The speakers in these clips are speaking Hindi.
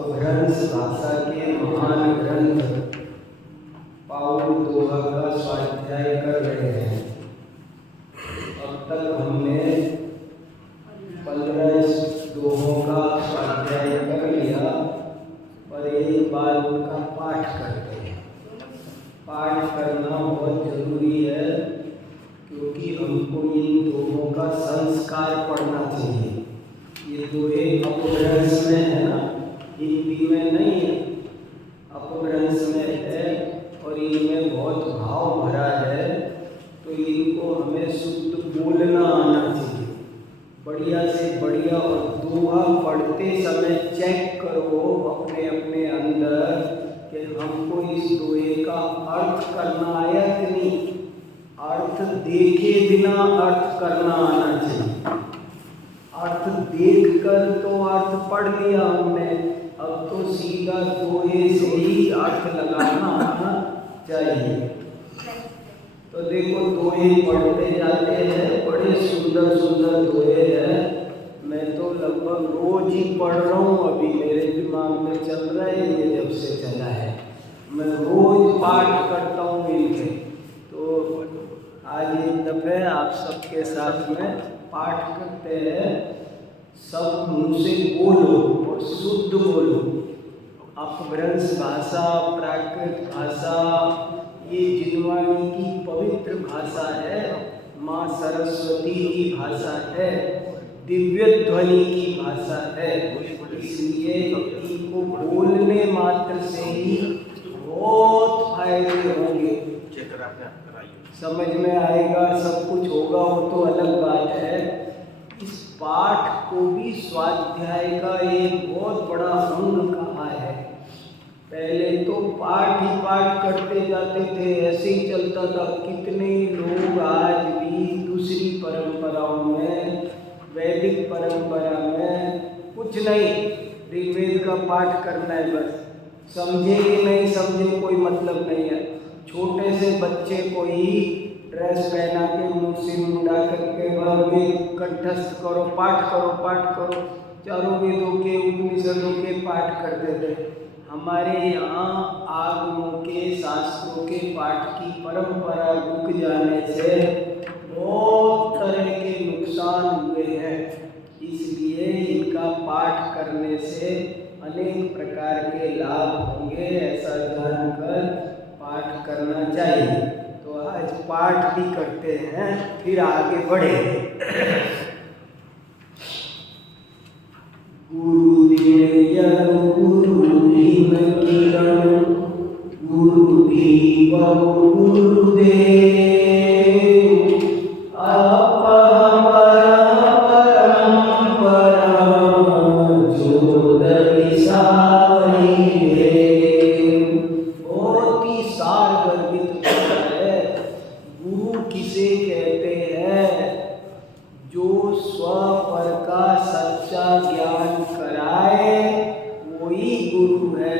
अपभ्रंश भाषा के महान ग्रंथ पाउल दोहा का स्वाध्याय कर रहे हैं। अब तक हमने 15 दोहों का स्वाध्याय कर लिया, पर एक बार उनका पाठ करते हैं। पाठ करना बहुत जरूरी है, क्योंकि हमको इन दोहों का संस्कार पढ़ना चाहिए। ये दोहे अपभ्रंश में है ना, हिंदी में नहीं है, अपभ्रंश में है और इनमें बहुत भाव भरा है, तो इनको हमें शुद्ध बोलना आना चाहिए, बढ़िया से बढ़िया। और दोहा पढ़ते समय चेक करो अपने अपने अंदर कि हमको इस दोहे का अर्थ करना आया कि नहीं। अर्थ देखे बिना अर्थ करना आना चाहिए। अर्थ देखकर तो अर्थ पढ़ लिया हमने, अब तो सीधा दोहे से ही अर्थ लगाना आना चाहिए। तो देखो दोहे पढ़ते जाते हैं, बड़े सुंदर सुंदर दोहे हैं। मैं तो लगभग रोज ही पढ़ रहा हूँ, अभी मेरे दिमाग में चल रहा है ये जब से चला है। मैं रोज पाठ करता हूँ इनके। तो आज एक दफे आप सबके साथ में पाठ करते हैं। सब मुँह से बोलो और शुद्ध बोलो। अपभ्रंश भाषा, प्राकृत भाषा, ये जिनवाणी की पवित्र भाषा है, माँ सरस्वती की भाषा है, दिव्य ध्वनि की भाषा है। इसलिए इनको बोलने मात्र से ही बहुत फायदे होंगे। समझ में आएगा, सब कुछ होगा, वो तो अलग बात है। इस पाठ को भी स्वाध्याय का एक बहुत बड़ा अंग कहा है। पहले तो पाठ ही पाठ करते जाते थे, ऐसे ही चलता था। कितने लोग आज भी दूसरी परंपराओं में, वैदिक परंपरा में कुछ नहीं, ऋग्वेद का पाठ करना है बस, समझे कि नहीं समझे कोई मतलब नहीं है। छोटे से बच्चे को ही ड्रेस पहना के मुँह से मुंडा करके वेद कंठस्थ करो, पाठ करो, पाठ करो। चारों वेदों के, उपनिषदों के पाठ करते थे। हमारे यहाँ आगमों के, शास्त्रों के पाठ की परंपरा रुक जाने से बहुत तरह के नुकसान हुए हैं। इसलिए इनका पाठ करने से अनेक प्रकार के लाभ होंगे, ऐसा जानकर पाठ करना चाहिए। तो आज पाठ भी करते हैं, फिर आगे बढ़े। गुरु दियरु गुरु दीन किरण, गुरु दीवहु गुरुदेव, अपरम परम जोदरि सावई देव। बहुत ही सार गर्भित है। गुरु किसे कहते हैं? जो स्वपर का सच्चा ज्ञान कराए वही गुरु है।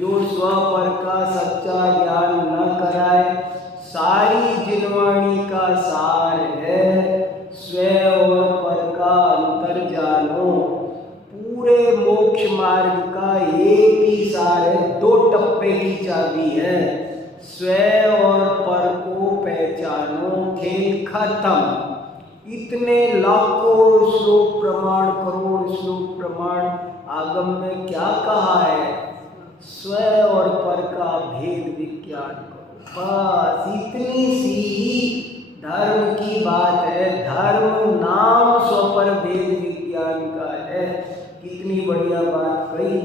जो स्वपर का सच्चा ज्ञान न कराए, सारी जिनवाणी का सार है। स्व और पर का अंतर जानो, पूरे मोक्ष मार्ग का एक ही सार है, 2 टप्पे की चाबी है। स्व और पर को पहचानो, खेल खत्म। इतने लाखों श्लोक प्रमाण, करोड़ श्लोक प्रमाण आगम में क्या कहा है? स्व और पर का भेद विज्ञान करो, बस इतनी सी धर्म की बात है। धर्म नाम स्वपर भेद विज्ञान का है। कितनी बढ़िया बात कही।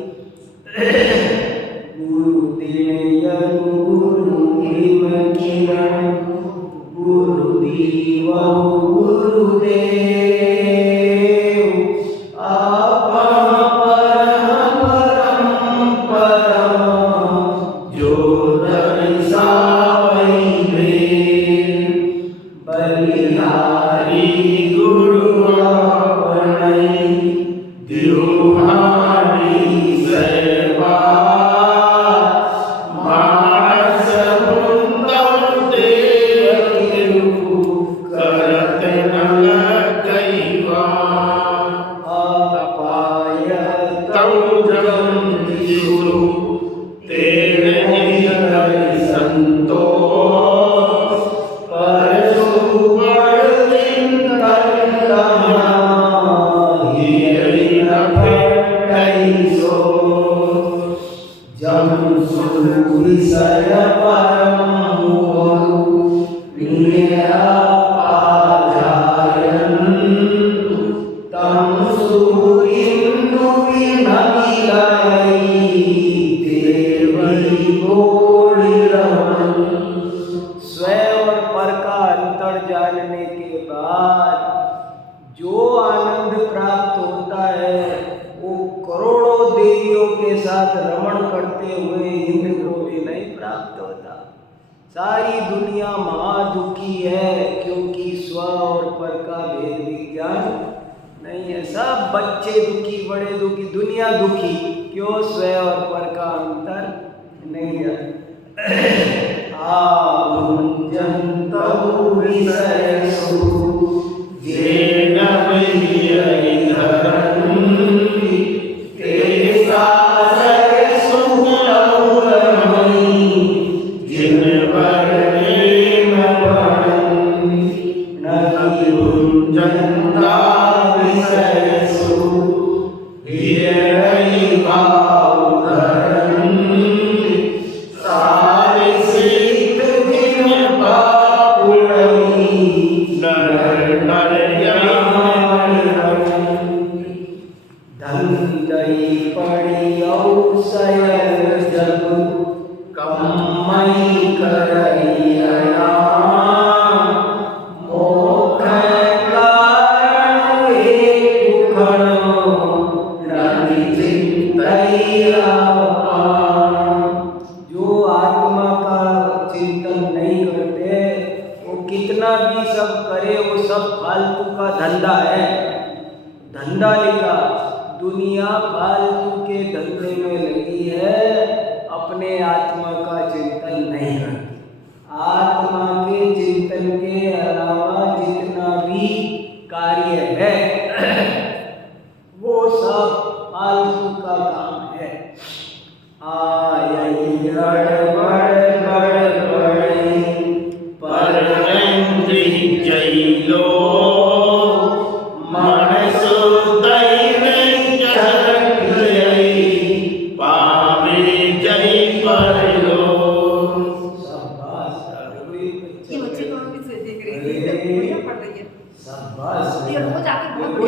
गुरु दियरु गुरु दीन किरण, गुरु दीवहु गुरुदेव, अपरम परम जोदरि सावई देव। बलिहारी गुरु आपनै, द्योहारी सेवा, मानस वृंदम देव करत न लग तम जगन्ति सुरु तेरे हरि संतो परसु बड़ चिंतन तमना हिरि न फटई सो जम सुरु विषय परम मोहु निया जानने के बाद जो आनंद प्राप्त होता है वो करोड़ों देवियों के साथ रमण करते हुए इंद्र को भी नहीं प्राप्त होता। सारी दुनिया महादुखी है क्योंकि स्व और पर का भेद विज्ञान नहीं है। सब बच्चे दुखी, बड़े दुखी, दुनिया दुखी क्यों? स्व और पर का अंतर नहीं है। कितना भी सब करे वो सब फालतू का धंधा है। धंधा लिखा, दुनिया फालतू के धंधे में लगी है, अपने आत्मा का चिंतन नहीं करती। आत्मा के चिंतन के अलावा जितना भी कार्य है वो सब फालतू का काम है।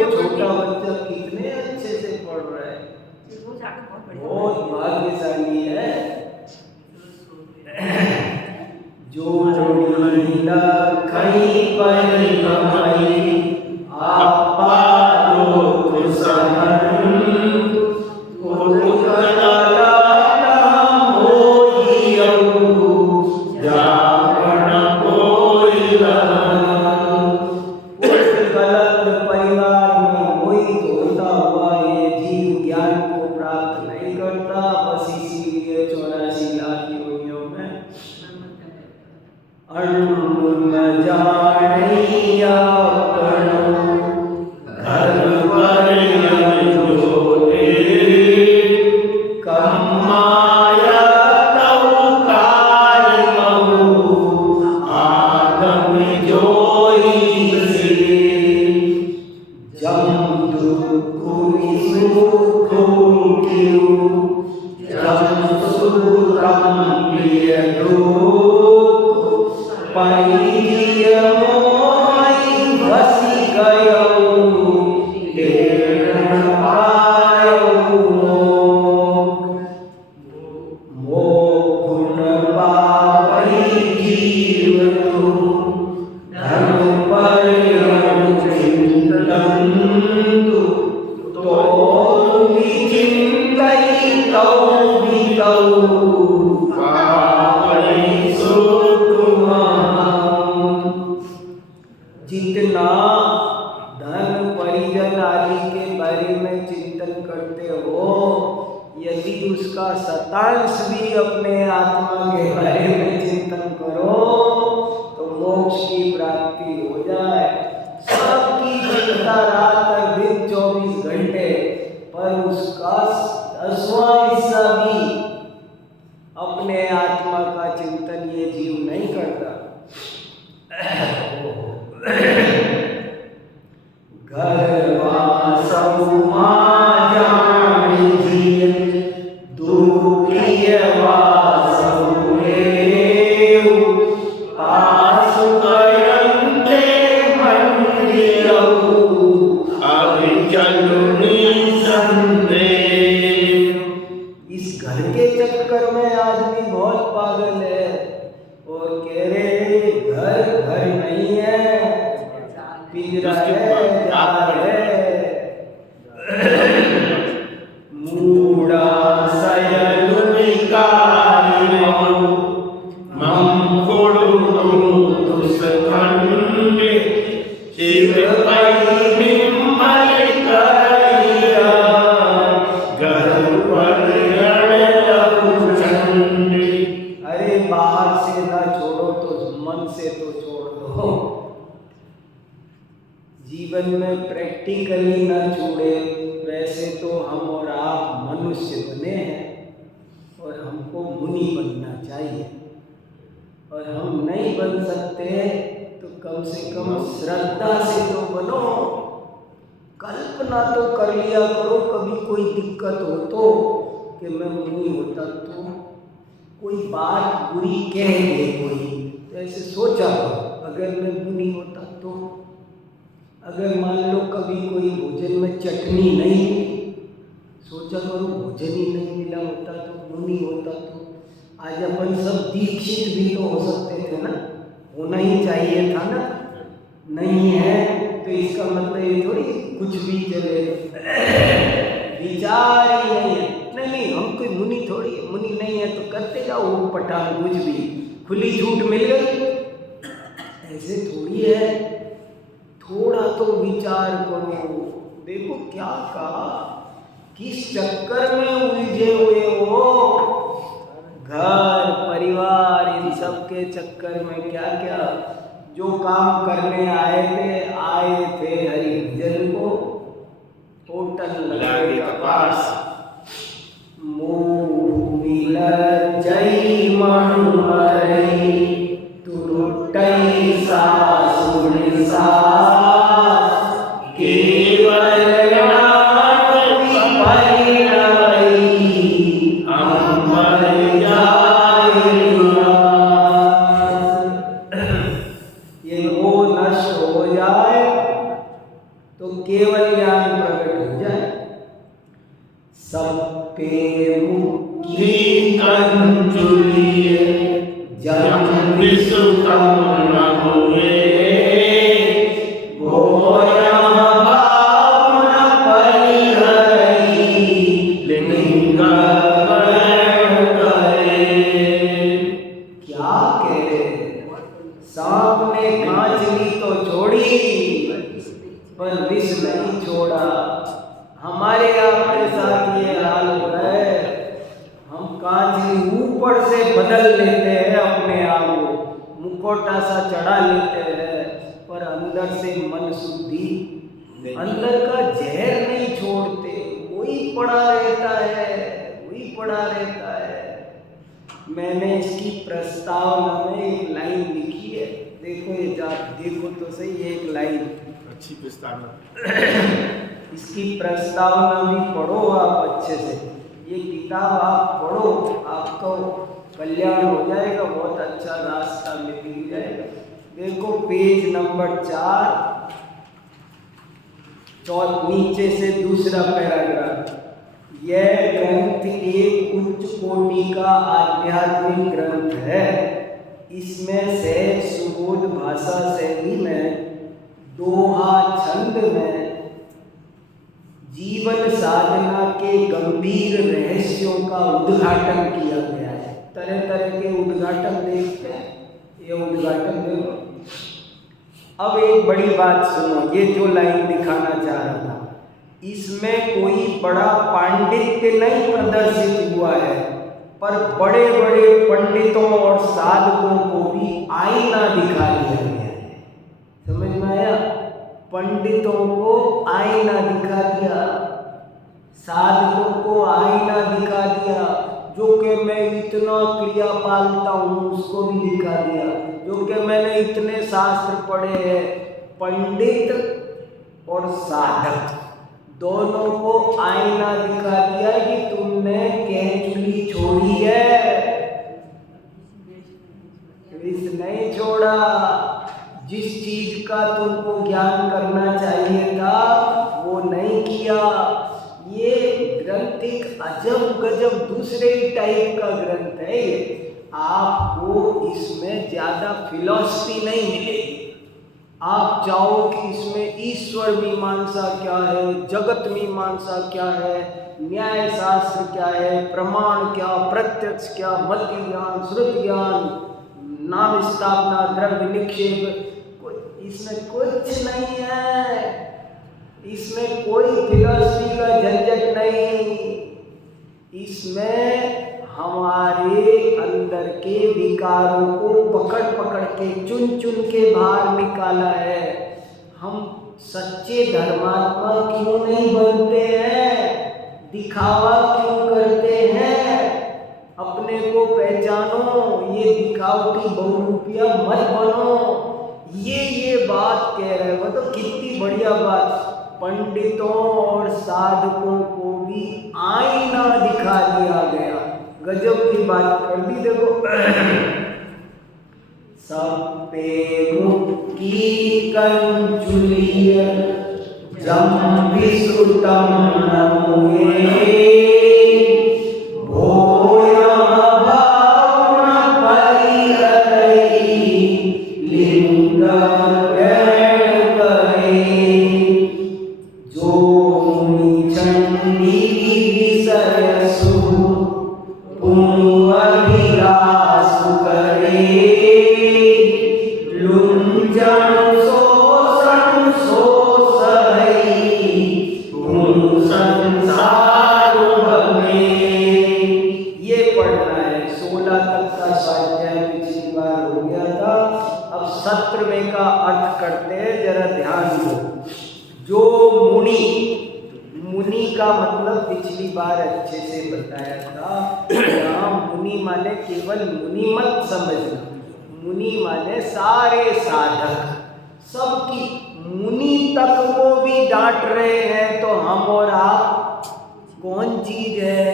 छोटा बच्चा कितने अच्छे से पढ़ रहा है, बहुत भाग्यशाली है। जो जोड़ीला खई पर कमाई आपा लोक सहन उतकला होइयौ जागरण कोइला। गलत परिवार में मोहित होता हुआ ये जीव ज्ञान को प्राप्त नहीं करता, बस इसीलिए 84 लाख योनियों में अन्न जानिया घर पर जोड़े कमाया तऊ कार्य आदम जोई जम दुखुई सुखु किउ जम सुरम पियदु पाइय मोई भसी गयौ तेरण पायौ मोह गुण पावै जीवनु धर्म पर चिंतन तो विचिंतई तौ वितौ जितना धन परिजन आदि के बारे में चिंतन करते हो, यदि उसका शतांश भी अपने आत्मा के बारे में चिंतन करो तो मोक्ष की प्राप्ति हो जाए। सबकी चिंता रात और दिन 24 घंटे, पर उसका 10वां हिस्सा भी अपने आत्मा का चिंतन ये जीव नहीं करता। घरवा सहुमा जान जिय दुखियवा सहुलेउ आसु कयन्ते मंदिरऊ अभी चलुनी संदेव। इस घर के चक्कर में आदमी बहुत पागल है और कह रहे घर घर नहीं है, पिंजरा है, जाल है। मूढ़ा सयलु विकारिणौ मम कुरुतु दुष्खंडे शिव पै निर्मल करिया घर पर लघु चंडी। अरे बाहर से ना छोड़ो तो मन से तो छोड़ दो। जीवन में प्रैक्टिकली ना छोड़े। वैसे तो हम और आप मनुष्य बने हैं और हमको मुनि बनना चाहिए, और हम नहीं बन सकते तो कम से कम श्रद्धा से तो बनो। कल्पना तो कर लिया करो, कभी कोई दिक्कत हो तो कि मैं मुनि होता तो, कोई बात बुरी कह दे कोई, तो ऐसे सोचा करो अगर मैं मुनि होता तो। अगर मान लो कभी कोई भोजन में चटनी नहीं मिली, सोचा करो भोजन ही नहीं मिला होता तो, मुनि होता तो आज अपन सब दीक्षित भी तो हो सकते थे ना, होना ही चाहिए था ना। नहीं है तो इसका मतलब ये थोड़ी कुछ भी चले, विचार ही नहीं है। नहीं हम कोई मुनि थोड़ी है, मुनि नहीं है तो करते जाओ पठान कुछ भी, खुली छूट मिल गई, ऐसे थोड़ी है। थोड़ा तो विचार करो, देखो क्या कहा, किस चक्कर में उलझे हुए हो, घर परिवार इन सब के चक्कर में। क्या क्या जो काम करने आए थे हरिभजन को, होटल लगे कपास मुँह मिलत जई मणुमरई तुरुटई सासुर सास केवल नाम परिणमई अमर जाय निवास। ये वो नष्ट हो जाए तो केवल ज्ञान प्रकट हो जाए। सब पे मुक्ति कंचुलिए जम विसुतम न हुए गोया भाव न परिहरी लिंग करे। क्या कहे, सामने कांच ली तो छोड़ी पर विष नहीं छोड़ा। हमारे आपके साथ ये हाल हो रहा है, हम कांच ऊपर से बदल लेते हैं अपने आप को, मुखौटा सा चढ़ा लेते हैं, पर अंदर से मन शुद्धि, अंदर का जहर नहीं छोड़ते, वही पड़ा रहता है, वही पड़ा रहता है। मैंने इसकी प्रस्तावना में एक लाइन लिखी है, देखो ये देखो तो सही, एक लाइन अच्छी प्रस्तावना। इसकी प्रस्तावना भी पढ़ो आप अच्छे से, ये किताब आप पढ़ो, आपको कल्याण हो जाएगा, बहुत अच्छा रास्ता मिल जाएगा। देखो पेज नंबर 4, नीचे से दूसरा पैराग्राफ। यह ग्रंथ एक उच्च कोटि का आध्यात्मिक ग्रंथ है। इसमें सहज सुबोध भाषा शैली में, दोहा छंद में जीवन साधना के गंभीर रहस्यों का उद्घाटन किया गया है। तरह तरह के उद्घाटन देखते हैं, ये उद्घाटन देखो। अब एक बड़ी बात सुनो, ये जो लाइन दिखाना चाह रहा था, इसमें कोई बड़ा पांडित्य नहीं प्रदर्शित हुआ है, पर बड़े बड़े पंडितों और साधकों को भी आईना दिखा दिया गया है। समझ में आया? पंडितों को आईना दिखा दिया, साधकों को आईना दिखा दिया, जो कि मैं इतना क्रिया पालता हूँ उसको भी दिखा दिया, जो कि मैंने इतने शास्त्र पढ़े हैं। पंडित और साधक दोनों को आईना दिखा दिया कि तुमने केंचुली छोड़ी है, विष नहीं छोड़ा। जिस चीज का तुमको ज्ञान करना चाहिए था वो नहीं किया। ये ग्रंथ एक अजब गजब दूसरे टाइप का ग्रंथ है ये। आपको इसमें ज्यादा फिलॉसफी नहीं मिलेगी। आप चाहो कि इसमें ईश्वर मीमांसा क्या है, जगत मीमांसा क्या है, न्याय शास्त्र क्या है, प्रमाण क्या, प्रत्यक्ष क्या, मध्य ज्ञान, श्रुत ज्ञान, नाम स्थापना, द्रव्य निक्षेप, इसमें कुछ नहीं है। इसमें कोई फिलॉसफी का झंझट नहीं। इसमें हमारे अंदर के विकारों को पकड़ पकड़ के चुन चुन के बाहर निकाला है। हम सच्चे धर्मात्मा क्यों नहीं बनते हैं? दिखावा क्यों करते हैं? अपने को पहचानो, ये दिखावटी बहुरूपिया मत बनो। ये बात कह रहे हो तो कितनी बढ़िया बात। पंडितों और साधकों को भी आईना दिखा दिया गया। गजब की बात कर दी। देखो, सब पे मुक्की कंचुलिय जम विसुतम नमुए सत्रहवें का अर्थ करते हैं, जरा ध्यान दो। जो मुनि का मतलब पिछली बार अच्छे से बताया था। यहाँ मुनि माने केवल मुनि मत समझना। मुनि माने सारे साधक, सबकी। मुनि तक को भी डांट रहे हैं तो हम और आप कौन चीज है?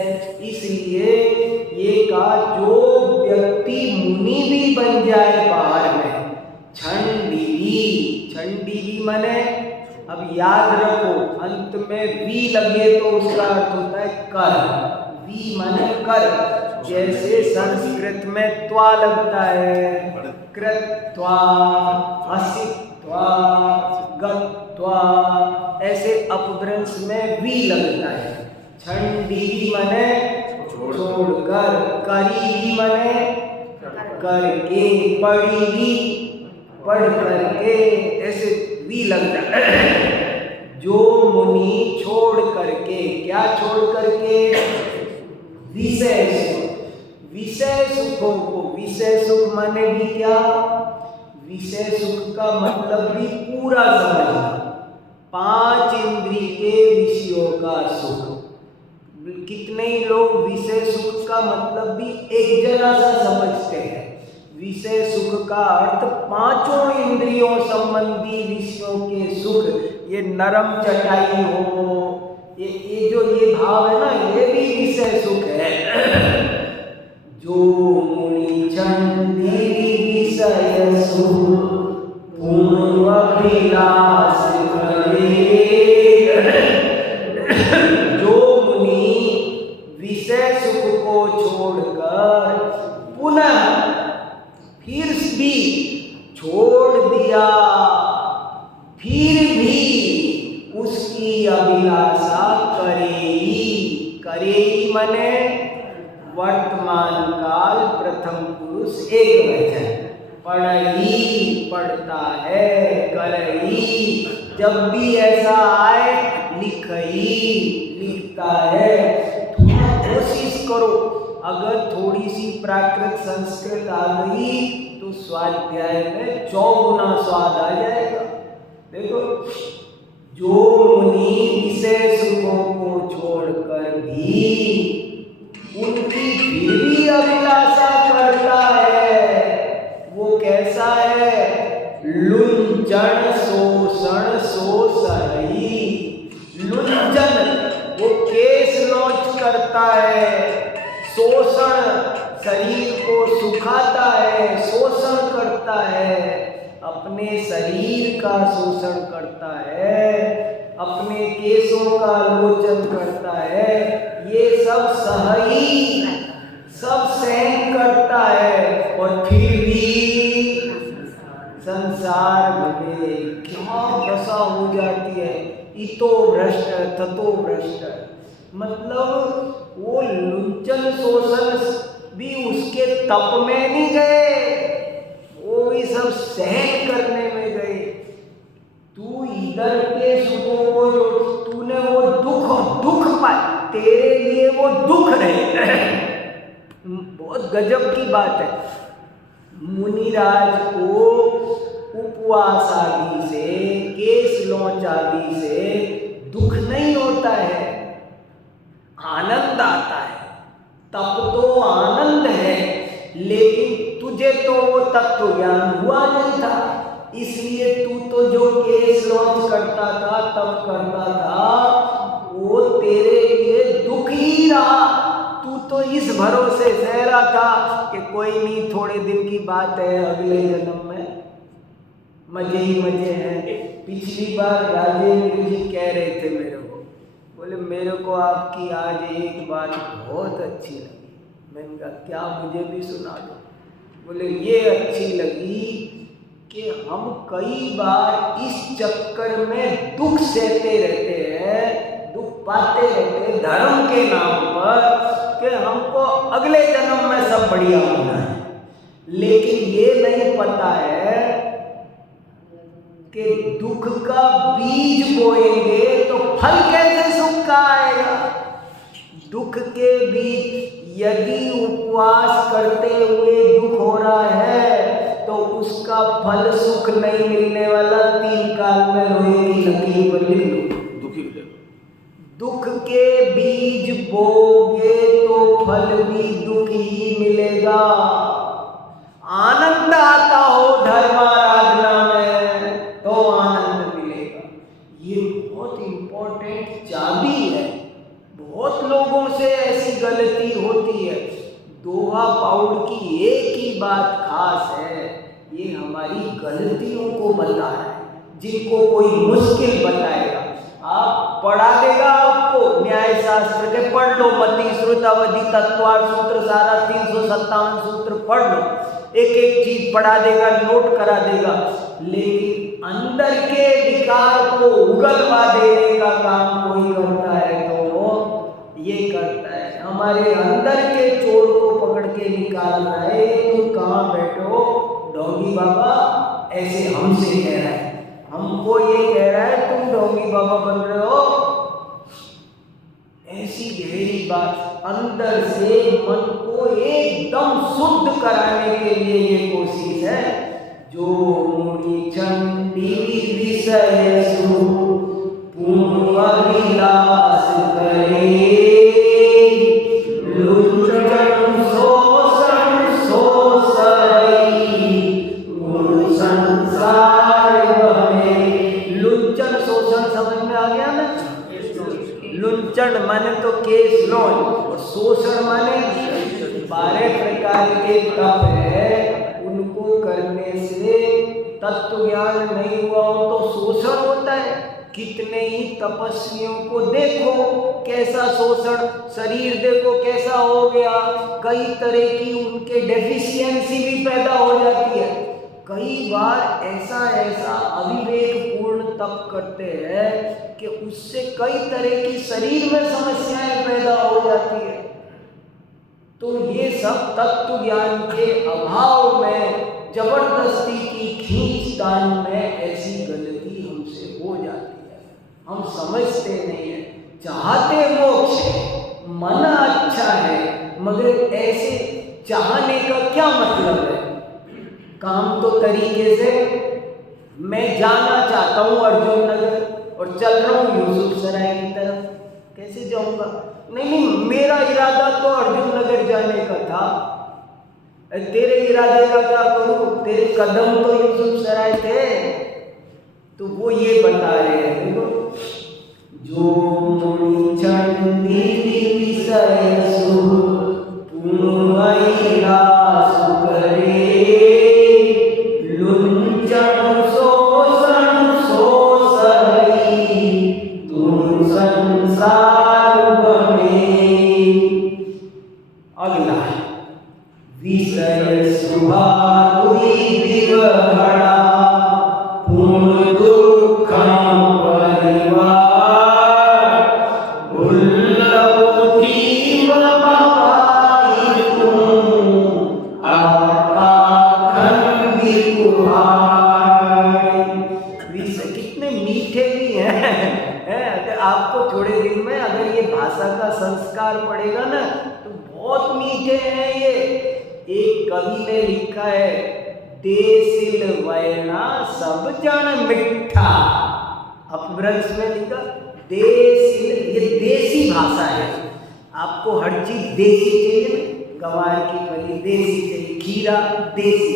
इसलिए ये कहा जो व्यक्ति मुनि भी बन जाए बाहर में, छंडी माने, अब याद रखो, अंत में वी लगे तो उसका अर्थ होता है कर। वी माने कर। जैसे संस्कृत में त्वा लगता है, कृत्वा, असित्वा, गत्वा, ऐसे अपभ्रंश में वी लगता है। छंडी माने छोड़कर, करी माने करके, पढ़ी पढ़ करके, ऐसे भी लगता है। जो मुनि छोड़ करके, क्या छोड़ करके? विषय सुखों को। विषय सुख माने भी क्या? विषय सुख का मतलब भी पूरा समझना। 5 इंद्रिय के विषयों का सुख। कितने ही लोग विषय सुख का मतलब भी एक जरा सा समझते हैं। विषय सुख का अर्थ 5 इंद्रियों संबंधी विषयों के सुख। ये नरम चटाई हो, ये जो ये भाव है ना, ये भी विषय सुख है। जो मुनि चंडी विषय सुख पूर्ण अभिलाष करे। जो मुनि विषय सुख को छोड़कर पुनः फिर भी छोड़ दिया, फिर भी उसकी अभिलाषा करेई माने वर्तमान काल प्रथम पुरुष एक वचन। पढ़ई पढ़ता है, करई, जब भी ऐसा आए लिखई लिखता है। थोड़ा कोशिश करो, अगर थोड़ी सी प्राकृत संस्कृत आ गई तो स्वाध्याय में 4 गुना स्वाद आ जाएगा। देखो, जो मुनि विषय सुखों को छोड़कर भी उनकी फिर भी अभिलाषा करता है, वो कैसा है? लुंचन शोषण शोषही। लुंचन वो केस लॉन्च करता है, शोषण शरीर को सुखाता है, शोषण करता है, अपने शरीर का शोषण करता है, अपने केशों का लोचन करता है, ये सब सही, सब सहन करता है, और फिर भी संसार में क्या दशा हो जाती है? इतो भ्रष्ट ततो भ्रष्ट। मतलब वो लुंचन शोषण भी उसके तप में नहीं गए, वो भी सब सहन करने में गए। तू इधर के सुखों को जो तूने वो दुख पाए, तेरे लिए वो दुख रहे। बहुत गजब की बात है। मुनिराज को उपवास आदि से, केस लॉन्च आदि से दुख नहीं होता है, आनंद आता है। तप तो आनंद है, लेकिन तुझे तो वो तत्व ज्ञान हुआ नहीं था, इसलिए तू तो जो केस लॉन्च करता था, तप करता था, वो तेरे लिए दुख ही रहा। तू तो इस भरोसे सह रहा था कि कोई नहीं, थोड़े दिन की बात है, अगले जन्म में मजे ही मजे हैं। पिछली बार राजेंद्र जी कह रहे थे मेरे को, बोले मेरे को आपकी आज एक बात बहुत अच्छी लगी। मैंने कहा क्या? मुझे भी सुना दो। बोले ये अच्छी लगी कि हम कई बार इस चक्कर में दुख सहते रहते हैं, दुख पाते रहते हैं धर्म के नाम पर, कि हमको अगले जन्म में सब बढ़िया होना है, लेकिन ये नहीं पता है कि दुख का बीज बोएंगे तो फल कैसे सुख का आएगा। दुख के बीज यदि उपवास करते हुए दुख हो रहा है तो उसका फल सुख नहीं मिलने वाला। 3 काल में लोहे की लकीर पर लिख लो, दुख के बीज बोगे तो फल भी दुख ही मिलेगा। आनंद आता हो धर्माराधना में तो आनंद मिलेगा। ये बहुत इंपॉर्टेंट चाबी है। बहुत लोगों से ऐसी गलती होती है। दोहा पाउड की एक ही बात खास है, ये हमारी गलतियों को बता है। जिनको कोई मुश्किल बताएगा, आप पढ़ा देगा आपको न्याय शास्त्र के, पढ़ लो, मति श्रुत अवधि तत्वार्थ सूत्र सारा 357 सूत्र पढ़ लो, एक एक चीज पढ़ा देगा, नोट करा देगा, लेकिन अंदर के विकार को उगलवा देने का काम कोई करता है तो वो ये करता है, हमारे अंदर के चोर को पकड़ के निकाल रहा है। तुम कहाँ बैठो ढोंगी बाबा, ऐसे हमसे कह रहा है, हमको ये कह रहा है तुम ढोंगी बाबा बन रहे हो। ऐसी गहरी बात, अंदर से मन को एकदम शुद्ध कराने के लिए ये कोशिश है। जो मुनि चंडी विषय सु पूर्व विलास करे, लुंचन शोषण शोषई गुरु संसार बने। लुंचन शोषण समझ में आ गया ना? लुंचन माने तो केस लॉन्च, और शोषण माने 12 प्रकार के तप है, उनको करने से तत्व ज्ञान नहीं हुआ हो तो शोषण होता है। कितने ही तपस्वियों को देखो कैसा शोषण, शरीर देखो कैसा हो गया, कई तरह की उनके डेफिशिएंसी भी पैदा हो जाती है। कई बार ऐसा अविवेक पूर्ण तप करते हैं कि उससे कई तरह की शरीर में समस्याएं पैदा हो जाती है। तो ये सब तत्व ज्ञान के अभाव में, जबरदस्ती की खींचतान में ऐसी गलती हमसे हो जाती है। हम समझते नहीं है, चाहते मोक्ष है, मन अच्छा है, मगर ऐसे चाहने का क्या मतलब है? काम तो तरीके से मैं जाना चाहता हूँ अर्जुन नगर, और चल रहा हूँ यूसुफ सराय की तरफ, कैसे जाऊंगा? नहीं, मेरा इरादा तो अर्जुन नगर जाने का था। तेरे इरादे का क्या करूं? तेरे कदम तो यूसुफ सराय थे। तो वो ये बता रहे हैं, देखो, जो चंडी विषय संस्कार पड़ेगा ना तो बहुत मीठे हैं ये। एक कवि ने लिखा है, देसिल वैना सब जन मिठा। अपभ्रंश में लिखा देसिल, ये देसी भाषा है। आपको हर चीज देसी चाहिए, गवार की फली देसी चाहिए, खीरा देसी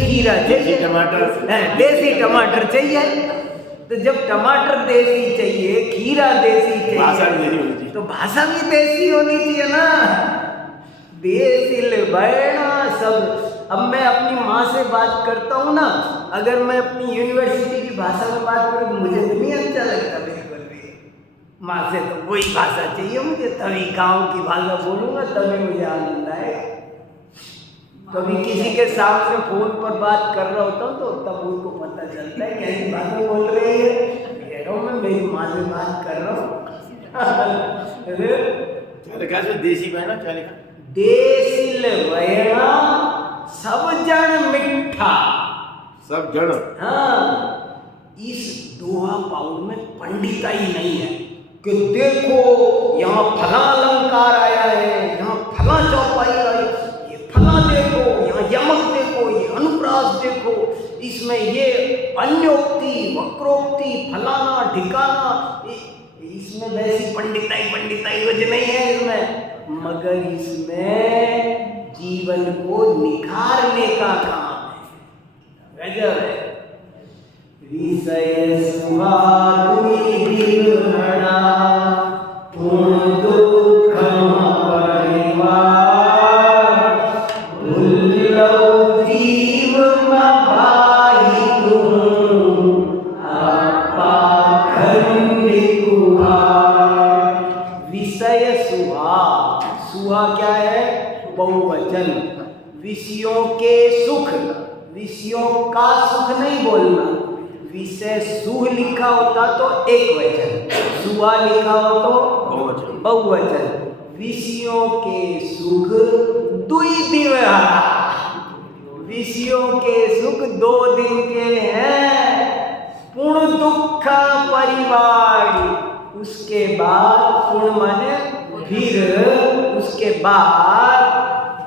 खीरा चाहिए, देसी टमाटर चाहिए। तो जब टमाटर देसी चाहिए, खीरा देसी चाहिए, तो भाषा भी देसी होनी चाहिए ना। देसिल बैना सब। अब मैं अपनी माँ से बात करता हूँ ना, अगर मैं अपनी यूनिवर्सिटी की भाषा में बात करूँ तो मुझे नहीं अच्छा लगता बिल्कुल भी। माँ से तो वही भाषा चाहिए मुझे, तभी गाँव की भाषा बोलूँगा तभी मुझे आनंद आएगा। कभी किसी के सामने फोन पर बात कर रहा होता हूँ तो तब उनको पता चलता है कैसी बातें बोल रही है। कह रहा हूँ मैं मेरी माँ से बात कर रहा हूँ। देसी बहना क्या लिखा? देसिल वैना सब जन मिठा। सब जन। हाँ, इस दोहा पाउल में पंडिताई नहीं है कि देखो यहाँ फला अलंकार आया है, यहाँ फला चौपाई आई, ये फला देखो, यहाँ यमक देखो, ये अनुप्रास देखो, इसमें ये अन्योक्ति वक्रोक्ति फलाना ठिकाना, इसमें वैसी पंडिताई कुछ नहीं है इसमें। मगर इसमें जीवन को निखारने का काम है। गजब है। विषय सुहागुनी बिरहणा पूर्ण दुःखम परिवार भुल्लौ जीव मबाहि तुम आपा खंडी कुहार। विषय सुहा क्या है? बहुवचन। विषयों के सुख, विषयों का सुख नहीं बोलना। विषय सुह लिखा होता तो एक वचन, सुहा लिखा हो तो बहुवचन। विषयों के सुख दुई दिव्या, विषयों के सुख 2 दिन के हैं। पूर्ण दुख परिवार, उसके बाद पूर्ण माने फिर, उसके बाद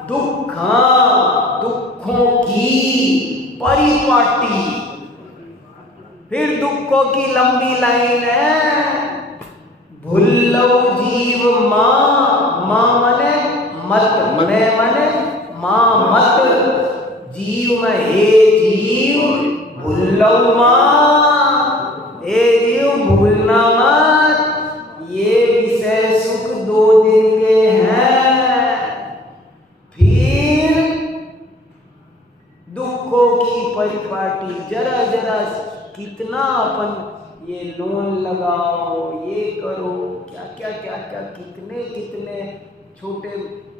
दुखों की परिपाटी, फिर दुखों की लंबी लाइन है। भुल्लौ जीव माँ मने मत, मैं मने माँ मत, जीव में हे जीव भुल्लौ माँ, हे जीव भूलना मत। ये विषय सुख 2 दिन के हैं, फिर दुखों की परिपाटी। जरा जरा कितना अपन ये लोन लगाओ, ये करो, क्या कितने छोटे,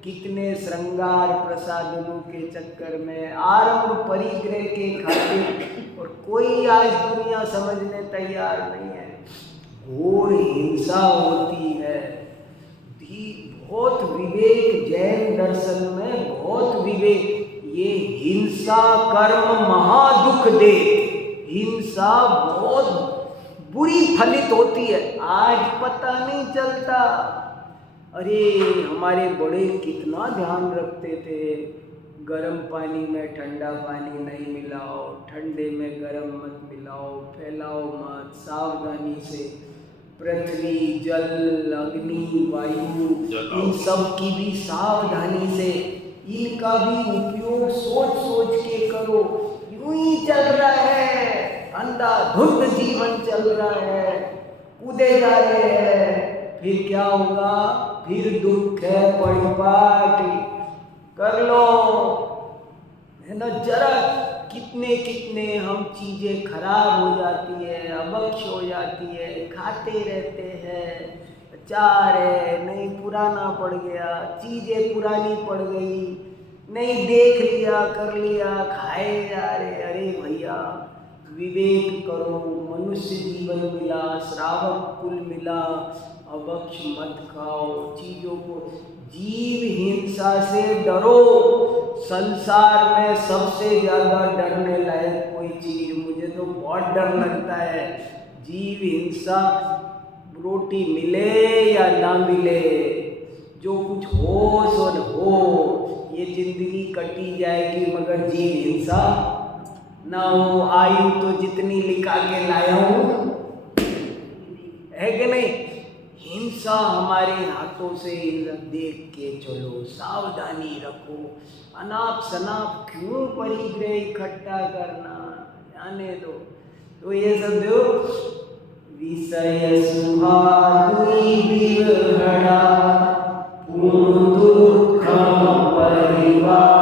कितने श्रृंगार प्रसादनों के चक्कर में, आरंभ परिग्रह के खातिर, और कोई आज दुनिया समझने तैयार नहीं है। घोर हिंसा होती है। बहुत विवेक, जैन दर्शन में बहुत विवेक। ये हिंसा कर्म महादुख दे, हिंसा बहुत बुरी फलित होती है। आज पता नहीं चलता। अरे हमारे बड़े कितना ध्यान रखते थे, गर्म पानी में ठंडा पानी नहीं मिलाओ, ठंडे में गर्म मत मिलाओ, फैलाओ मत, सावधानी से। पृथ्वी, जल, अग्नि, वायु, इन सब की भी सावधानी से, इनका भी उपयोग सोच सोच के करो। यूं ही चल रहा है, अंधाधुंध जीवन चल रहा है, कूदे जा रहे हैं, फिर क्या होगा? फिर दुख है, परिपाटी कर लो, है ना। जरा कितने कितने हम चीजें खराब हो जाती है, अबक्ष हो जाती है, खाते रहते हैं, अचार है नहीं पुराना पड़ गया, चीजें पुरानी पड़ गई, नहीं देख लिया कर लिया, खाए जा रहे। अरे भैया विवेक करो, मनुष्य जीवन मिला, श्रावक कुल मिला, अबक्ष मत खाओ चीजों को। जीव हिंसा से डरो। संसार में सबसे ज्यादा डरने लायक कोई चीज, मुझे तो बहुत डर लगता है, जीव हिंसा। रोटी मिले या ना मिले, जो कुछ हो सो हो, ये जिंदगी कटी जाएगी, मगर जीव हिंसा ना हो। आयु तो जितनी लिखा के लाया हूं, है कि नहीं? हिंसा हमारे हाथों से देख के चलो, सावधानी रखो। अनाप शनाप क्यों परिग्रह इकट्ठा करना, जाने दो। तो ये सब दो विषय सुहादुई विरहणा पूर्ण दुख परिवार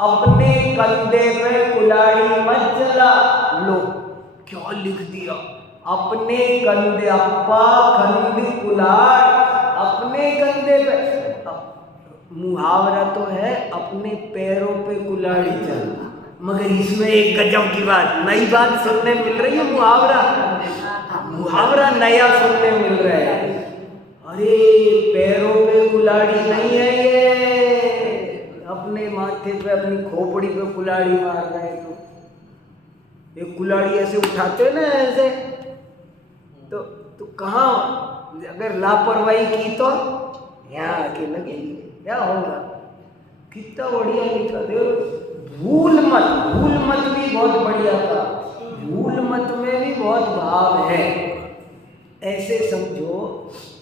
अपने कंधे पे कुल्हाड़ी मत चला लो। क्या लिख दिया? अपने कंधे, अप्पा खंड कुल्हाड़ अपने कंधे पे। मुहावरा तो है अपने पैरों पे कुल्हाड़ी चलना, मगर इसमें एक गजब की बात, नई बात सुनने मिल रही है। मुहावरा नया सुनने मिल रहा है। अरे पैरों पे कुल्हाड़ी नहीं है, ये अपने माथे पे, अपनी खोपड़ी पे कुल्हाड़ी मार रहे हैं। तो ये कुल्हाड़ी ऐसे उठाते ना ऐसे, तो कहाँ, अगर लापरवाही की तो यहाँ आके लगेगी, क्या होगा? कितना बढ़िया लिखा दे। भूल मत भी बहुत बढ़िया था। भूल मत में भी बहुत भाव है। ऐसे समझो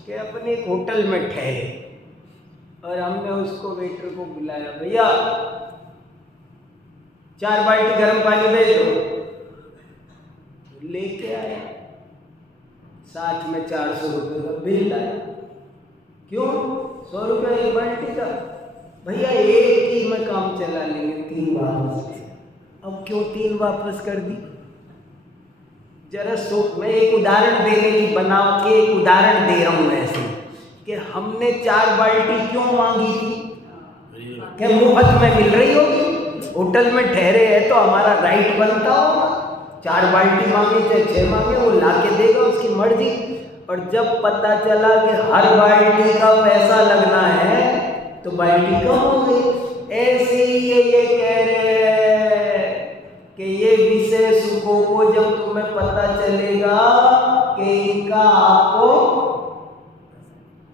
कि अपने एक होटल में ठहरे और हमने उसको वेटर को बुलाया, भैया 4 बाल्टी गर्म पानी भेज दो। लेके आया, साथ में 400 रुपये का बिल आया। क्यों 100 रुपये एक बाल्टी का? भैया एक ही में काम चला लेंगे, 3 वापस। अब क्यों 3 वापस कर दी? जरा मैं एक उदाहरण देने की बना के एक उदाहरण दे रहा हूँ ऐसे कि हमने 4 बाल्टी क्यों मांगी थी? क्या मुफ्त में मिल रही होगी? होटल में ठहरे हैं तो हमारा राइट बनता होगा। 4 बाल्टी मांगे चाहे 6 मांगे, वो ला के देगा, उसकी मर्जी। और जब पता चला कि हर बाल्टी का पैसा लगना है तो बाल्टी कम हो गई। ऐसे ही ये कह रहे हैं कि ये विषय सुखों को जब तुम्हें पता चलेगा कि इनका आपको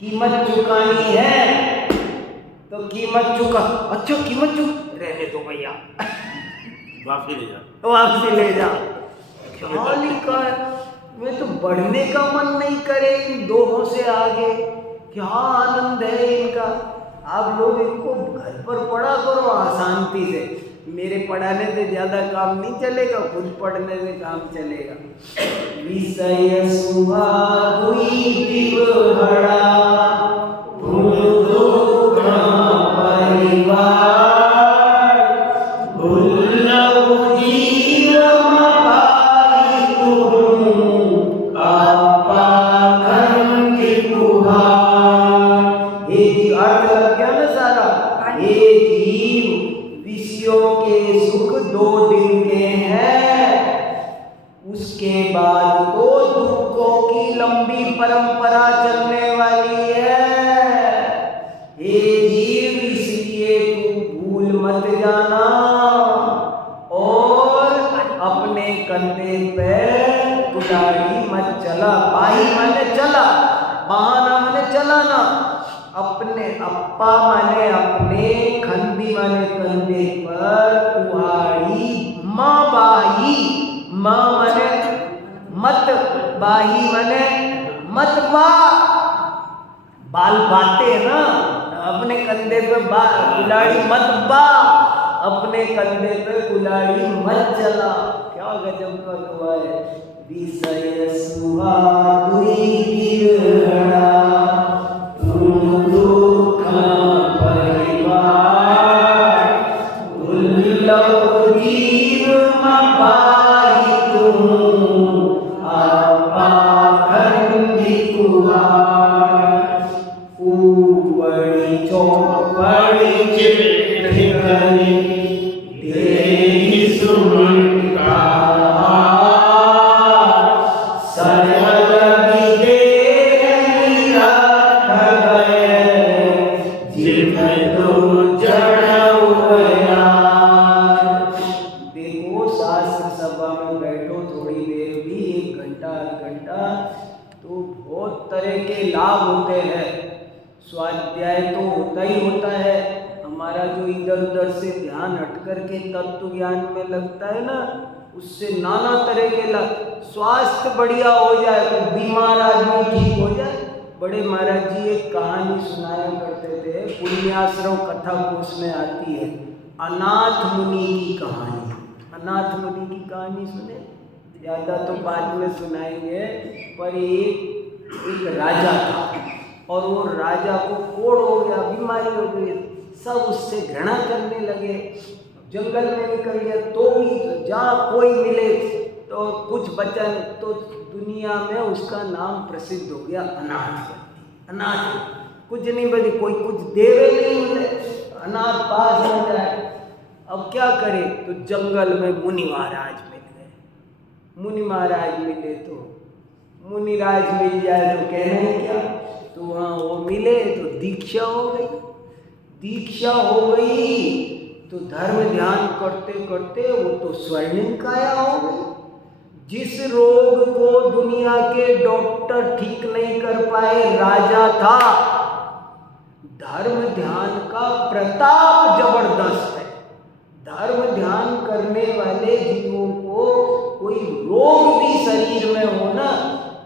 कीमत चुकानी है तो कीमत चुका। अच्छा कीमत रहने दो भैया, वापसी ले जा। क्या लिखा है? मैं तो बढ़ने का मन नहीं करे इन दोहों से आगे। क्या आनंद है इनका। आप लोग इनको घर पर पढ़ा करो शांति से। मेरे पढ़ाने से ज्यादा काम नहीं चलेगा, खुद पढ़ने से काम चलेगा। विषय सुहादुई विरहणा पूर्ण दुख परिवार परंपरा चलने वाली है। हे जीव इसलिए तू अपने अप्पा माने अपने, खंदी माने कंधे पर, कुहाड़ी, माँ बाही, माँ माने मत, बाही माने मत बा, बाल बाते हैं ना, अपने कंधे पे कुल्हाड़ी मत बा, अपने कंधे पे कुल्हाड़ी मत चला। क्या गजब का दुआ है। विषय सुहादुई गिरहणा, तुम दुख परिवार, दुर्लभ जीव मबाई तुम, आपा खंडी कुहार, ऊबड़ी चौपड़ी चिट्ठ करी, देहि सुमन का लाभ होते हैं। स्वाध्याय तो होता ही होता है, हमारा जो इधर उधर से ध्यान हट करके तत्व ज्ञान में लगता है ना, उससे नाना तरह के लाभ। स्वास्थ्य बढ़िया हो जाए तो बीमार आदमी ठीक हो जाए। बड़े महाराज जी एक कहानी सुनाया करते थे, पुण्याश्रम कथा कोश में आती है, अनाथ मुनि की कहानी। अनाथ मुनि की कहानी सुने, ज़्यादा तो बाद में सुनाएंगे। पर एक राजा था और वो राजा को कोढ़ हो गया, बीमारी हो गई, सब उससे घृणा करने लगे। जंगल में निकल गया तो भी जहाँ कोई मिले तो कुछ बचा नहीं, तो दुनिया में उसका नाम प्रसिद्ध हो गया अनाथ। अनाथ कुछ नहीं बचे, कोई कुछ देवे नहीं मिले, अनाथ पास हो जाए। अब क्या करे, तो जंगल में मुनि महाराज मिल गए। मुनि महाराज मिले तो मुनिराज मिल जाए तो कहने क्या, तो वहाँ वो मिले तो दीक्षा हो गई। दीक्षा हो गई तो धर्म ध्यान करते करते वो तो स्वर्णिम काया हो गई। जिस रोग को दुनिया के डॉक्टर ठीक नहीं कर पाए, राजा था। धर्म ध्यान का प्रताप जबरदस्त है। धर्म ध्यान करने वाले जीवों को कोई रोग भी शरीर में हो ना,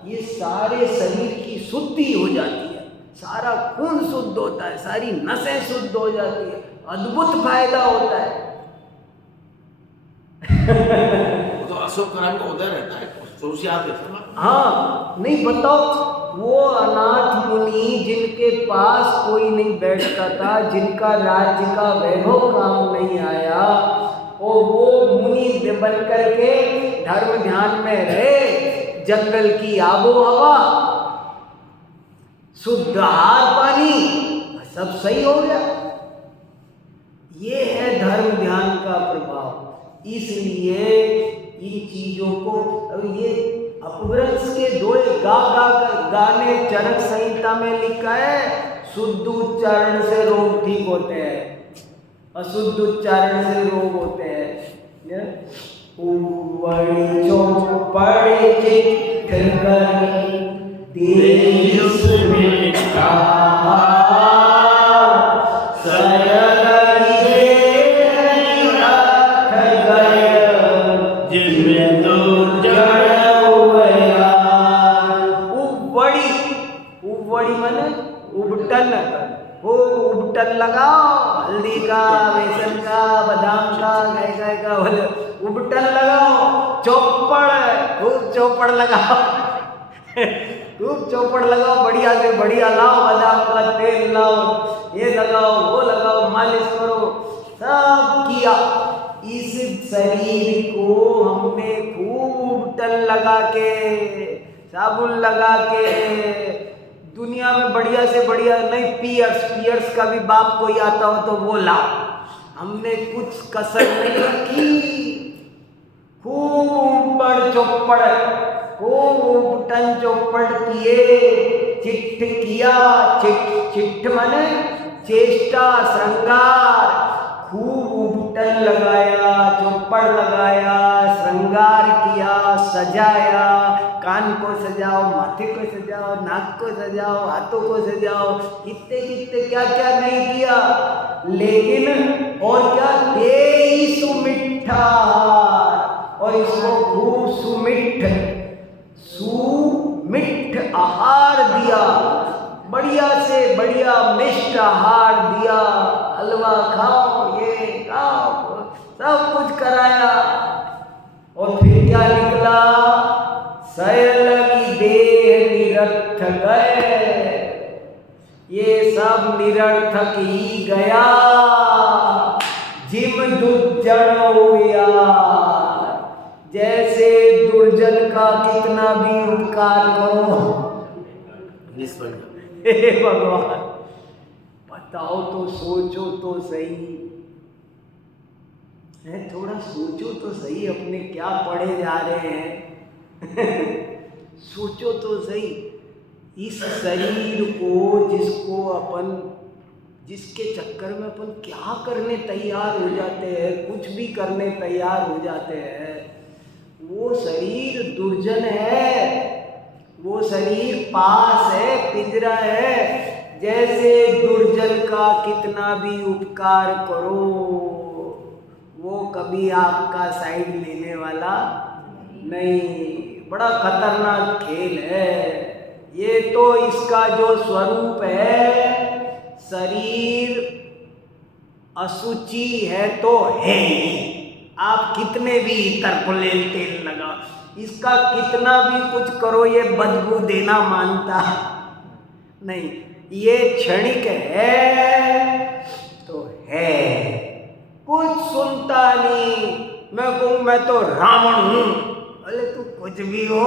ये सारे शरीर की शुद्धि हो जाती है, सारा खून शुद्ध होता है, सारी नसें शुद्ध हो जाती है, अद्भुत फायदा होता है। तो अशोक कराम का उधर रहता है, हाँ नहीं बताओ, वो अनाथ मुनि जिनके पास कोई नहीं बैठता था, जिनका राज्य का वैभव काम नहीं आया, और वो मुनि बन करके धर्म ध्यान में रहे। जंगल की आबो हवा, शुद्ध आहार पानी, सब सही हो गया। ये है धर्म ध्यान का प्रभाव। इसलिए इन चीजों को, अब ये अपभ्रंश के दोहे गाने चरक संहिता में लिखा है, शुद्ध उच्चारण से रोग ठीक होते हैं, अशुद्ध उच्चारण से रोग होते हैं। ऊबड़ी चौपड़ी चिट्ठ करी, देहि सुमन का उबटन लगाओ, हल्दी का, बेसन का, बादाम का, गाय का, उबटन लगाओ, चौपड़, खूब चौपड़ लगाओ खूब चौपड़ लगाओ, बढ़िया से बढ़िया लाओ, बादाम का तेल लाओ, ये लगाओ, वो लगाओ, मालिश करो, सब किया। इस शरीर को हमने खूब उबटन लगा के, साबुन लगा के, दुनिया में बढ़िया से बढ़िया नहीं, पियर्स का भी बाप कोई आता हो तो वो लाओ, हमने कुछ कसर नहीं रखी। खूब बड़ चौपड़, खूब उबटन चौपड़ किए, चिट्ठ किया, चिट्ठ माने चेष्टा, श्रृंगार, खूब उबटन लगाया, चौपड़ लगाया, श्रृंगार किया, सजाया, कान को सजाओ, माथे को सजाओ, नाक को सजाओ, हाथों को सजाओ, कितने कितने क्या क्या नहीं किया। लेकिन और क्या, दे सुमिठा, और इसको खूब सुमिठ आहार दिया, बढ़िया से बढ़िया मिष्ट आहार दिया, हलवा खाओ, ये खाओ, सब कुछ कराया। और फिर क्या निकला, सयल की देह निरर्थ गए, ये सब निरर्थक ही गया। जिम दुर्जन हुआ, जैसे दुर्जन का कितना भी उपकार करो, निष्फल। हे भगवान बताओ तो, सोचो तो सही है, थोड़ा सोचो तो सही, अपने क्या पढ़े जा रहे हैं। सोचो तो सही, इस शरीर को जिसके चक्कर में अपन क्या करने तैयार हो जाते हैं, कुछ भी करने तैयार हो जाते हैं, वो शरीर दुर्जन है, वो शरीर पास है, पिंजरा है। जैसे दुर्जन का कितना भी उपकार करो, वो कभी आपका साइड लेने वाला नहीं। बड़ा खतरनाक खेल है ये। तो इसका जो स्वरूप है, शरीर अशुचि है तो है, आप कितने भी इतर को तेल लगा, इसका कितना भी कुछ करो, ये बदबू देना मानता नहीं। ये क्षणिक है तो है, कुछ सुनता नहीं। मैं कहूं मैं तो रावण हूं, अरे तू कुछ भी हो,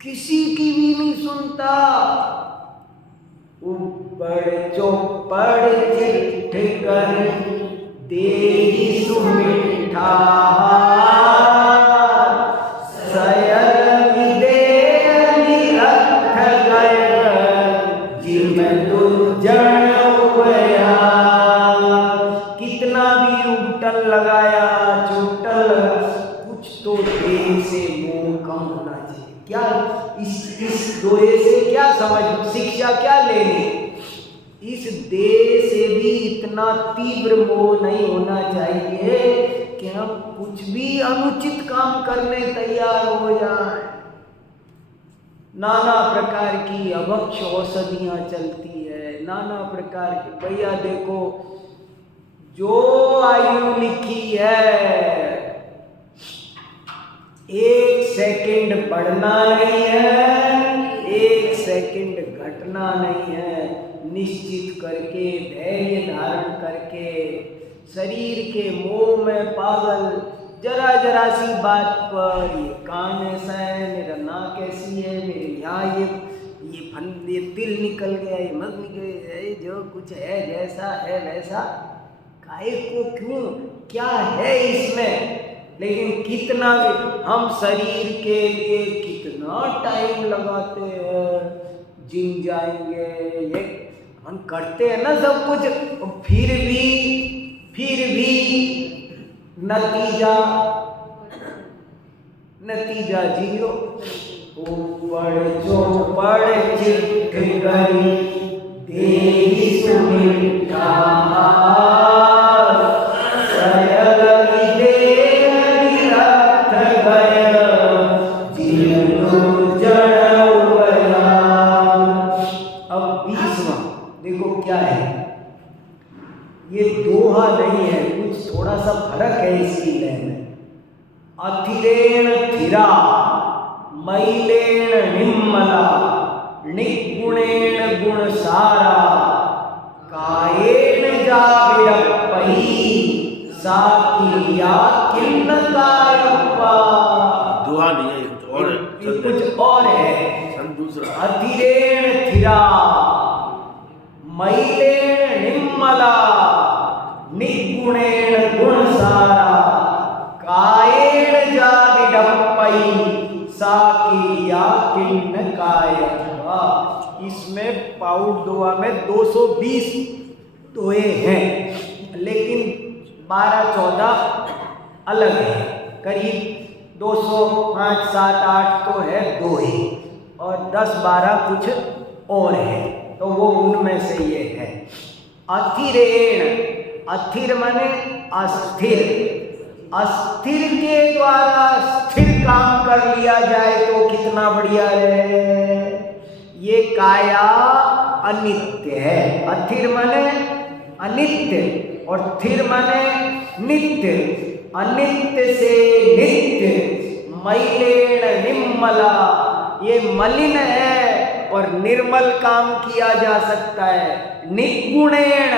किसी की भी नहीं सुनता। ऊपर चौपड़ चिट्ठ कर देहि सुमिठा, सयल विदेह निरर्थ गए, जिम दुर्जन हुआ। कितना भी उबटन लगाया, चोटल, कुछ तो देह से मोह कम होना चाहिए। क्या इस दोहे से क्या समझ, शिक्षा क्या लेनी, इस देह से भी इतना तीव्र मोह नहीं होना चाहिए कि हम कुछ भी अनुचित काम करने तैयार हो जाए। नाना प्रकार की अभक्ष औषधियां चलती है, नाना प्रकार की। भैया देखो, जो आयु लिखी है, 1 सेकंड बढ़ना नहीं है, 1 सेकंड घटना नहीं है। निश्चित करके, धैर्य धारण करके, शरीर के मोह में पागल, जरा जरा सी बात पर, ये कान ऐसा है, मेरा नाक ऐसी है, मेरे यहाँ ये तिल निकल गया, ये मग निकल गया, जो कुछ है जैसा है वैसा, काहे को क्यों, क्या है इसमें। लेकिन कितना भी हम शरीर के लिए कितना टाइम लगाते हैं, जिम जाएंगे, ये हम करते हैं ना सब कुछ, फिर भी नतीजा जीरो। ऊपर चौपड़ चिट्ठ करी देहि सुमिठा, सयल विदेह निरर्थ गए, जिम दुर्जन हुआ। अब 20वां देखो क्या है, ये दोहा नहीं है, कुछ थोड़ा सा फर्क है इसी लय में। अथिरेण थिरा, मैलेण निम्मला, निगुणेण गुणसारा, कायेण जाविडप्पहि, सा किया किन्न कायप्पा। दुआ नहीं है, कुछ और है। दूसरा, अथिरेण थिरा, मैलेण निम्मला, निगुणेण गुणसारा, कायेण जाविडप्पहि, सा किया किन्न कायप्पा। इसमें पाउट दोहा में 220 दोहे हैं, लेकिन 12-14 अलग है, करीब 205, 7, 8 तो है 2 ही, और 10-12 कुछ और है, तो वो उनमें से ये है। अथिरेण, अथिर माने अस्थिर, अस्थिर के द्वारा स्थिर काम कर लिया जाए तो कितना बढ़िया है। ये काया अनित्य है। अथिर माने अनित्य और थिर माने नित्य, अनित्य से नित्य। मैलेण निर्मला, ये मलिन है और निर्मल काम किया जा सकता है। निर्गुणेण,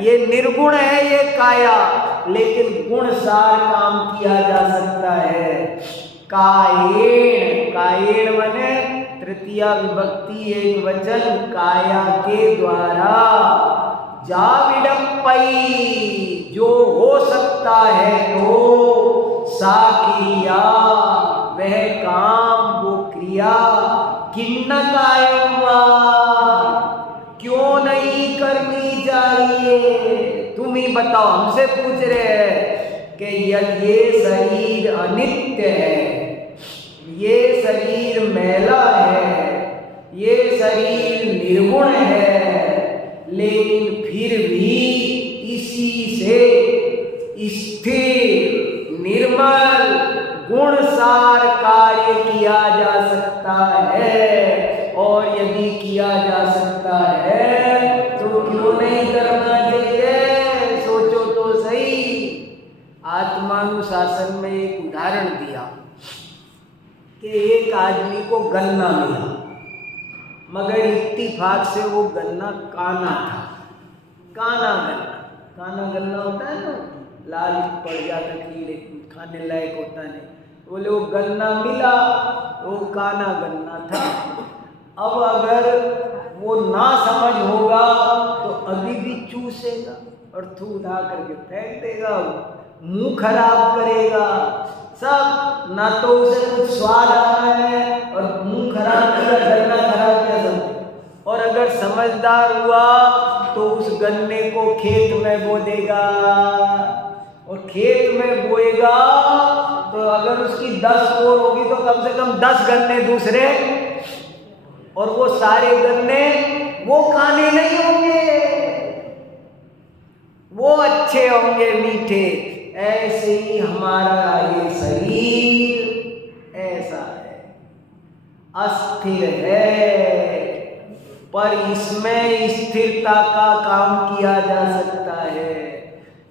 ये निर्गुण है ये काया, लेकिन गुणसार काम किया जा सकता है। कायेण, कायेण माने तृतीया विभक्ति एक वचन, काया के द्वारा। जाविडप्पई, जो हो सकता है तो, सा क्रिया, वह काम, वो क्रिया, किन्न कायम वा, क्यों नहीं करनी चाहिए। तुम ही बताओ, हमसे पूछ रहे हैं कि ये शरीर अनित्य है, ये शरीर मैला है, ये शरीर निर्गुण है, लेकिन फिर भी इसी से स्थिर निर्मल गुणसार कार्य किया जा सकता है। और यदि किया जा सकता है तो क्यों नहीं करना चाहिए। सोचो तो सही। आत्मानुशासन में एक उदाहरण दिया कि एक आदमी को गन्ना मिला, मगर इत्तेफाक से वो गन्ना काना था। काना गन्ना, काना गन्ना होता है ना, लाल पड़ जाता, कीड़े खाने लायक होता नहीं। बोले वो गन्ना मिला, वो काना गन्ना था। अब अगर वो ना समझ होगा तो अभी भी चूसेगा और थू उठा करके फेंक देगा, मुंह खराब करेगा सब। ना तो उसे कुछ स्वाद आ रहा है और मुंह खराब किया, गन्ना खराब किया सब। और अगर समझदार हुआ तो उस गन्ने को खेत में बो देगा, और खेत में बोएगा तो अगर उसकी 10 कोर होगी तो कम से कम 10 गन्ने दूसरे, और वो सारे गन्ने वो खाने नहीं होंगे, वो अच्छे होंगे, मीठे। ऐसे ही हमारा ये शरीर ऐसा है, अस्थिर है, पर इसमें स्थिरता का काम किया जा सकता है।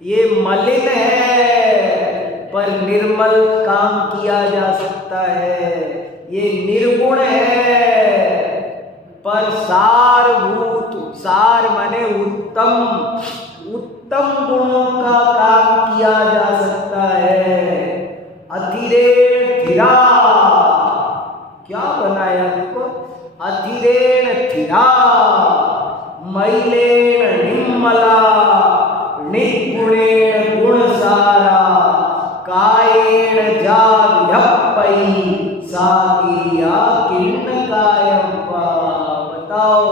ये मलिन है पर निर्मल काम किया जा सकता है। ये निर्गुण है पर सारभूत, सार माने उत्तम, उत्तम गुणों का काम किया जा सकता है। अथिरेण थिरा, क्या बनाया देखो, अथिरेण थिरा, मैलेण निर्मला, निर्गुणेण गुणसारा, कायेण जाविडप्पई, सा क्रिया किन्न कायम वा। बताओ,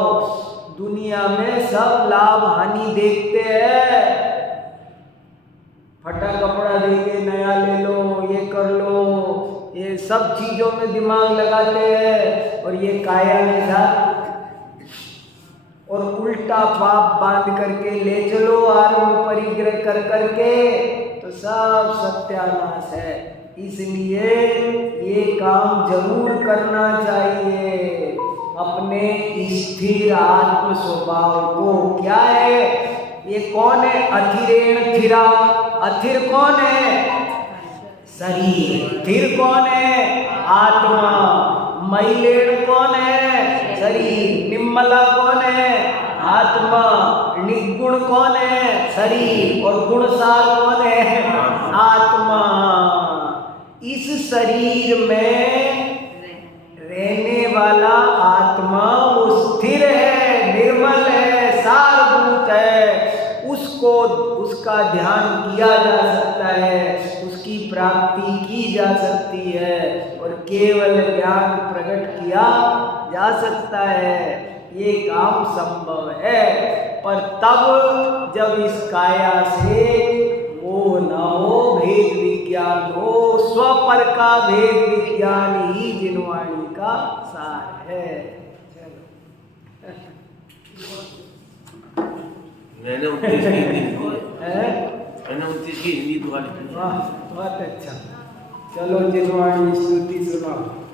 दुनिया में सब लाभ हानि देखते हैं। फटा कपड़ा देके नया ले लो, ये कर लो, ये सब चीजों में दिमाग लगाते हैं, और ये काया के साथ और उल्टा पाप बांध करके ले चलो आरंभ परिग्रह कर करके, तो सब सत्यानाश है। इसलिए ये काम जरूर करना चाहिए अपने स्थिर आत्म स्वभाव को। क्या है ये, कौन है अथिरेण थिरा? अथिर कौन है? शरीर। थिर कौन है? आत्मा। मैलेण कौन है? शरीर। निर्मला कौन है? आत्मा। निर्गुण कौन है? शरीर। और गुणसार कौन है? आत्मा। इस शरीर में रहने वाला आत्मा वो स्थिर है, निर्मल है, सारभूत है। उसको, उसका ध्यान किया जा सकता है, उसकी प्राप्ति की जा सकती है, और केवल ज्ञान प्रकट किया जा सकता है। ये काम संभव है, पर तब जब इस काया से वो न हो भेद विज्ञान हो, स्वपर का भेद विज्ञान ही जिनवाणी का सार है। चलो मैंने 29 की हिंदी लिखी है। है? मैंने 29 की हिंदी दुआ लिखी है। वाह बहुत अच्छा। चलो जिनवाणी श्रुति सुनाओ।